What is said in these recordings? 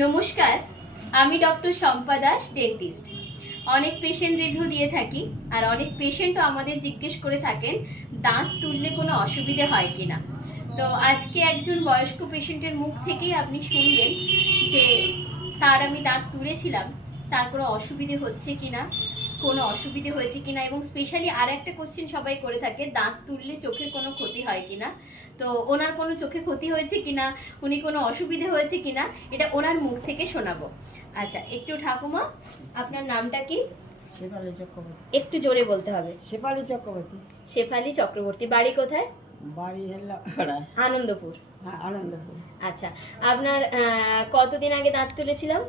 নমস্কার, আমি doctor Shampa Das, dentist. অনেক পেশেন্ট রিভিউ দিয়ে থাকি, আর অনেক পেশেন্টও আমাদের জিজ্ঞেস করে থাকেন দাঁত তুললে কোনো অসুবিধে হয় কিনা। তো আজকে একজন বয়স্ক পেশেন্টের মুখ থেকেই আপনি শুনবেন যে তার আমি দাঁত তুলেছিলাম, তার কোনো অসুবিধে হচ্ছে কিনা, কোনো অসুবিধে হয়েছে কিনা, এবং স্পেশালি আর একটা কোশ্চেন সবাই করে থাকে, দাঁত তুললে চোখের কোনো ক্ষতি হয় কিনা। তো ওনার কোনো চোখে ক্ষতি হয়েছে কিনা, উনি কোনো অসুবিধে হয়েছে কিনা, এটা ওনার মুখ থেকে শোনাবো। আচ্ছা, একটু ঠাকুমা, আপনার নামটা কি? শেফালি চক্রবর্তী। একটু জোরে বলতে হবে। শেফালি চক্রবর্তী। শেফালি চক্রবর্তী। বাড়ি কোথায়? বাড়ি হলো আনন্দপুর। হ্যাঁ, আনন্দপুর। আচ্ছা, আপনার কতদিন আগে দাঁত তুলেছিলাম?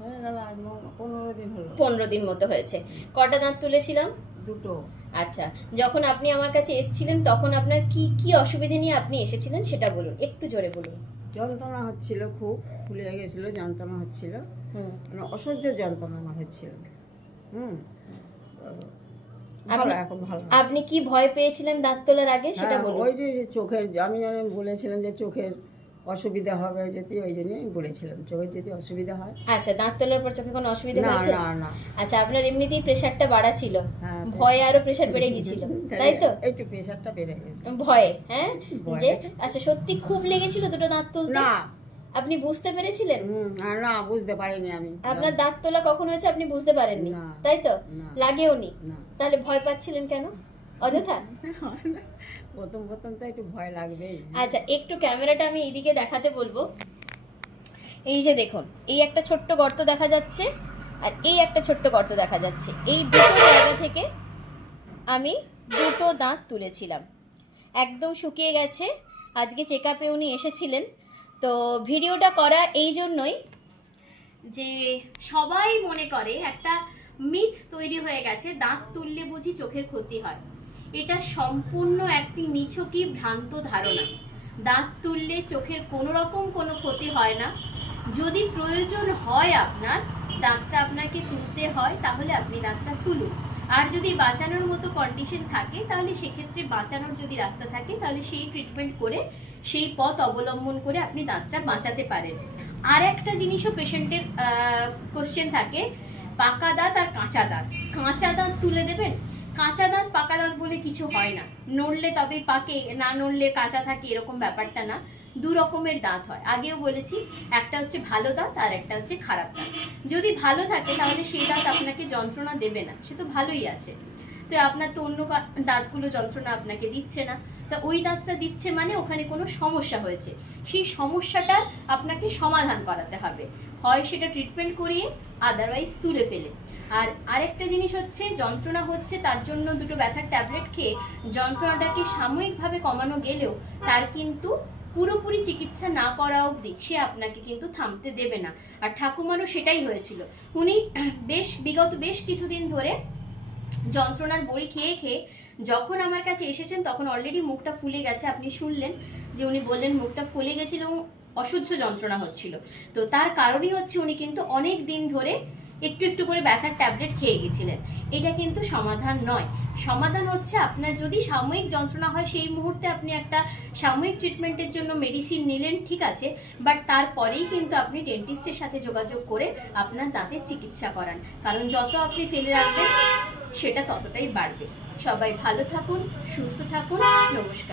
হয়ে গেল আজ 15 দিন হলো। 15 দিন মতো হয়েছে। কটা দাঁত তুলেছিলাম? দুটো। আচ্ছা, যখন আপনি আমার কাছে এসেছিলেন তখন আপনার কি কি অসুবিধা নিয়ে আপনি এসেছিলেন সেটা বলুন, একটু জোরে বলুন। যন্ত্রণা হচ্ছিল, খুব ফুলে গেছিল, যন্ত্রণা হচ্ছিল, মানে অসহ্য যন্ত্রণা আমার হচ্ছিল। ভালো, এখন ভালো। আপনি কি ভয় পেয়েছিলেন দাঁত তোলার আগে সেটা হ্যাঁ, বলুন। ওই যে চোখের, আমি বলেছিলাম যে চোখের অসুবিধা হবে যদি, ওই জন্যই আমি বলেছিলাম চোখের যদি অসুবিধা হয়। আচ্ছা, দাঁত তোলার পর চোখে কোনো অসুবিধা না হয়েছে? না না। আচ্ছা, আপনার এমনিতেই প্রেশারটা বাড়া ছিল, হ্যাঁ, ভয়ে আরো প্রেশার বেড়ে গিয়েছিল, তাই তো? একটু প্রেশারটা বেড়ে গেছে ভয়ে, হ্যাঁ। ভয়ে। যে আচ্ছা, সত্যি খুব লেগেছিল দুটো দাঁত তুলতে? না। আপনি বুঝতে পেরেছিলেন? না, বুঝতে পারিনি আমি। আপনার দাঁত তোলা কখন হয়েছে আপনি বুঝতে পারেননি, না। তাই তো? না। লাগেওনি? না। তাহলে ভয় পাচ্ছিলেন কেন অযথা? প্রথম প্রথম তো একটু ভয় লাগবেই। আচ্ছা, একটু ক্যামেরাটা আমি এইদিকে দেখাতে বলবো। এই যে দেখুন, এই একটা ছোট্ট গর্ত দেখা যাচ্ছে, আর এই একটা ছোট্ট গর্ত দেখা যাচ্ছে। এই দুটো জায়গা থেকে আমি দুটো দাঁত তুলেছিলাম, একদম শুকিয়ে গেছে। আজকে চেক আপে উনি এসেছিলেন। তো ভিডিওটা করা এই জন্যই যে সবাই মনে করে, একটা মিথ তৈরি হয়ে গেছে দাঁত তুললে বুঝি চোখের ক্ষতি হয়। এটা সম্পূর্ণ একটি নিছকই ভ্রান্ত ধারণা। দাঁত তুললে চোখের কোনো রকম কোনো ক্ষতি হয় না। যদি প্রয়োজন হয় আপনার দাঁতটা আপনাকে তুলতে হয়, তাহলে আপনি দাঁতটা তুলুন। আর যদি বাঁচানোর মতো কন্ডিশন থাকে, তাহলে সেক্ষেত্রে বাঁচানোর যদি রাস্তা থাকে, তাহলে সেই ট্রিটমেন্ট করে, সেই পথ অবলম্বন করে আপনি দাঁতটা বাঁচাতে পারেন। আর একটা জিনিসও পেশেন্টের কোশ্চেন থাকে, পাকা দাঁত আর কাঁচা দাঁত। কাঁচা দাঁত তুলে দেবেন? কাঁচা দাঁত পাকা দাঁত বলে কিছু হয় না, নড়লে তবেই পাকে, না নড়লে কাঁচা থাকে, এরকম ব্যাপারটা না। দু রকমের দাঁত হয়, আগেও বলেছি। একটা হচ্ছে ভালো দাঁত আর একটা হচ্ছে খারাপ দাঁত। যদি ভালো থাকে তাহলে সেই দাঁত আপনাকে যন্ত্রণা দেবে না, সে তো ভালোই আছে। তো আপনার তো অন্য দাঁতগুলো যন্ত্রণা আপনাকে দিচ্ছে না, তা ওই দাঁতটা দিচ্ছে মানে ওখানে কোনো সমস্যা হয়েছে। সেই সমস্যাটা আপনাকে সমাধান করাতে হবে, হয় সেটা ট্রিটমেন্ট করিয়ে, আদারওয়াইজ তুলে ফেলে। আর আরেকটা জিনিস হচ্ছে, যন্ত্রণা হচ্ছে তার জন্য দুটো ব্যথার ট্যাবলেট খেয়ে যন্ত্রণাটাকে সাময়িকভাবে কমানো গেলেও তার কিন্তু পুরোপুরি চিকিৎসা না করা অবধি সে আপনাকে কিন্তু থামতে দেবে না। আর ঠাকুমারও সেটাই হয়েছিল। উনি বিগত বেশ কিছুদিন ধরে যন্ত্রণার বড়ি খেয়ে খেয়ে যখন আমার কাছে এসেছেন তখন অলরেডি মুখটা ফুলে গেছে। আপনি শুনলেন যে উনি বললেন মুখটা ফুলে গেছিল এবং অসহ্য যন্ত্রণা হচ্ছিল। তো তার কারণই হচ্ছে উনি কিন্তু অনেক দিন ধরে একটু একটু করে ব্যথার ট্যাবলেট খেয়ে গেছিলেন। এটা কিন্তু সমাধান নয়। সমাধান হচ্ছে, আপনার যদি সাময়িক যন্ত্রণা হয় সেই মুহূর্তে আপনি একটা সাময়িক ট্রিটমেন্টের জন্য মেডিসিন নিলেন, ঠিক আছে, বাট তারপরেই কিন্তু আপনি ডেন্টিস্টের সাথে যোগাযোগ করে আপনার দাঁতের চিকিৎসা করান। কারণ যত আপনি ফেলে রাখবেন সেটা ততটাই বাড়বে। সবাই ভালো থাকুন, সুস্থ থাকুন। নমস্কার।